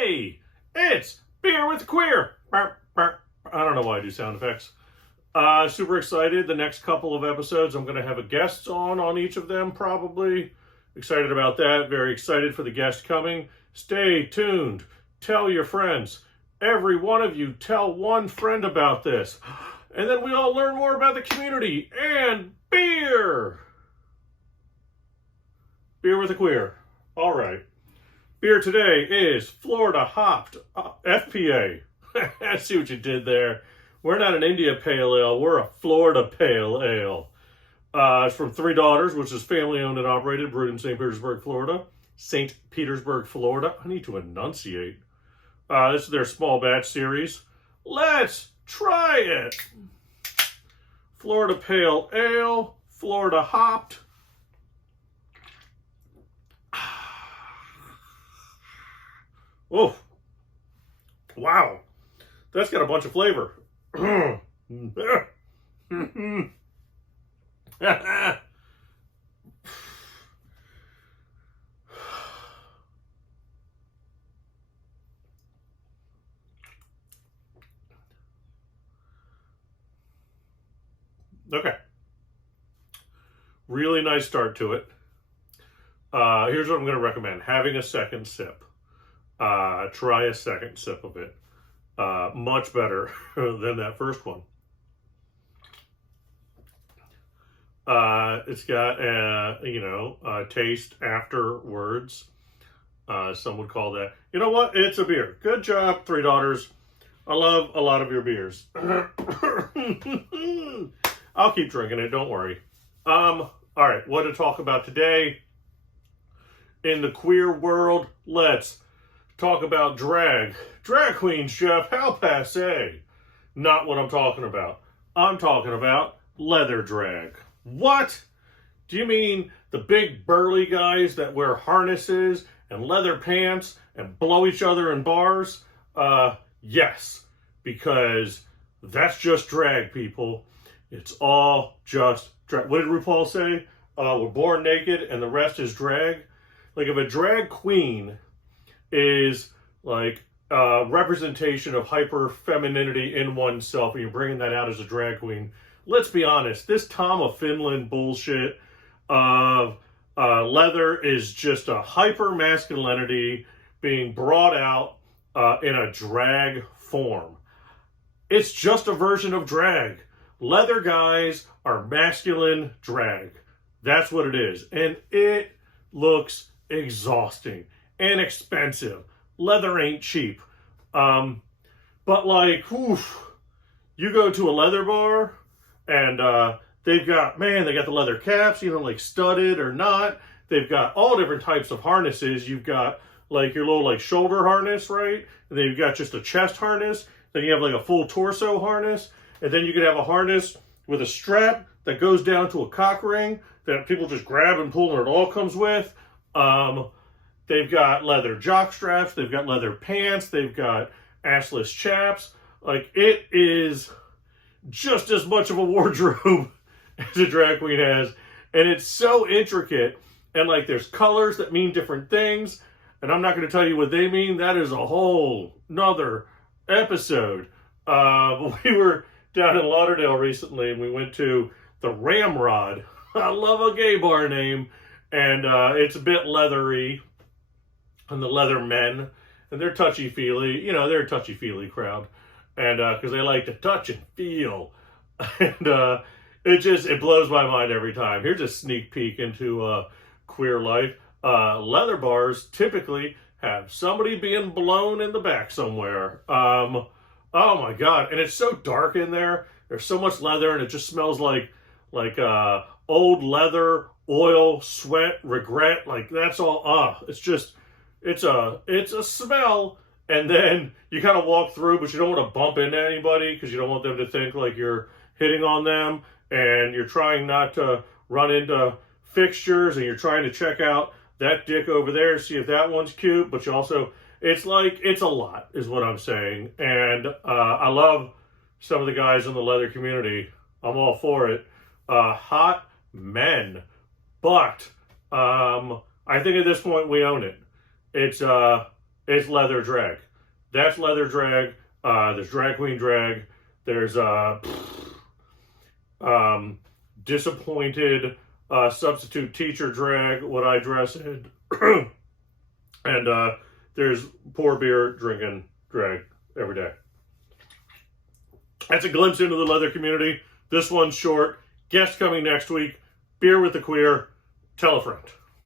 Hey, it's Beer with Queer. I don't know why I do sound effects. Super excited. The next couple of episodes, I'm going to have a guest on each of them, probably. Excited about that. Very excited for the guest coming. Stay tuned. Tell your friends. Every one of you, tell one friend about this. And then we all learn more about the community and beer. Beer with a Queer. All right. Beer today is Florida Hopped FPA. I see what you did there. We're not an India Pale Ale. We're a Florida Pale Ale. It's from Three Daughters, which is family owned and operated, brewed in St. Petersburg, Florida. St. Petersburg, Florida. I need to enunciate. This is their small batch series. Let's try it. Florida Pale Ale, Florida Hopped. Oh, wow. That's got a bunch of flavor. Okay. Really nice start to it. Here's what I'm going to recommend. Having a second sip. Try a second sip of it. Much better than that first one. It's got a taste afterwards. Some would call that. You know what? It's a beer. Good job, Three Daughters. I love a lot of your beers. I'll keep drinking it. Don't worry. All right. What to talk about today in the queer world? Let's talk about drag. Drag queens, Jeff, how passe. Not what I'm talking about. I'm talking about leather drag. What? Do you mean the big burly guys that wear harnesses and leather pants and blow each other in bars? Yes, because that's just drag, people. It's all just drag. What did RuPaul say? We're born naked and the rest is drag. Like if a drag queen is like a representation of hyper femininity in oneself and you're bringing that out as a drag queen, let's be honest, this Tom of Finland bullshit of leather is just a hyper masculinity being brought out in a drag form. It's just a version of drag. Leather guys are masculine drag. That's what it is. And it looks exhausting and expensive. Leather ain't cheap. But like, oof, you go to a leather bar and they got the leather caps, like studded or not. They've got all different types of harnesses. You've got like your little like shoulder harness, right? And then you've got just a chest harness. Then you have like a full torso harness. And then you could have a harness with a strap that goes down to a cock ring that people just grab and pull and it all comes with. They've got leather jock straps. They've got leather pants. They've got assless chaps. Like, it is just as much of a wardrobe as a drag queen has. And it's so intricate. And, like, there's colors that mean different things. And I'm not going to tell you what they mean. That is a whole nother episode. We were down in Lauderdale recently, and we went to the Ramrod. I love a gay bar name. And it's a bit leathery. And the leather men, and they're touchy-feely. They're a touchy-feely crowd. And because they like to touch and feel. And it blows my mind every time. Here's a sneak peek into queer life. Leather bars typically have somebody being blown in the back somewhere. Oh my God. And it's so dark in there. There's so much leather, and it just smells like old leather, oil, sweat, regret. Like, that's all. It's a smell, and then you kind of walk through, but you don't want to bump into anybody because you don't want them to think like you're hitting on them, and you're trying not to run into fixtures, and you're trying to check out that dick over there to see if that one's cute, but you also, it's a lot, is what I'm saying. And I love some of the guys in the leather community. I'm all for it. Hot men. But I think at this point we own it. It's It's leather drag. That's leather drag. There's drag queen drag. There's disappointed substitute teacher drag, what I dress in. And there's poor beer drinking drag every day. That's a glimpse into the leather community. This one's short. Guest coming next week. Beer with the Queer. Tell a friend.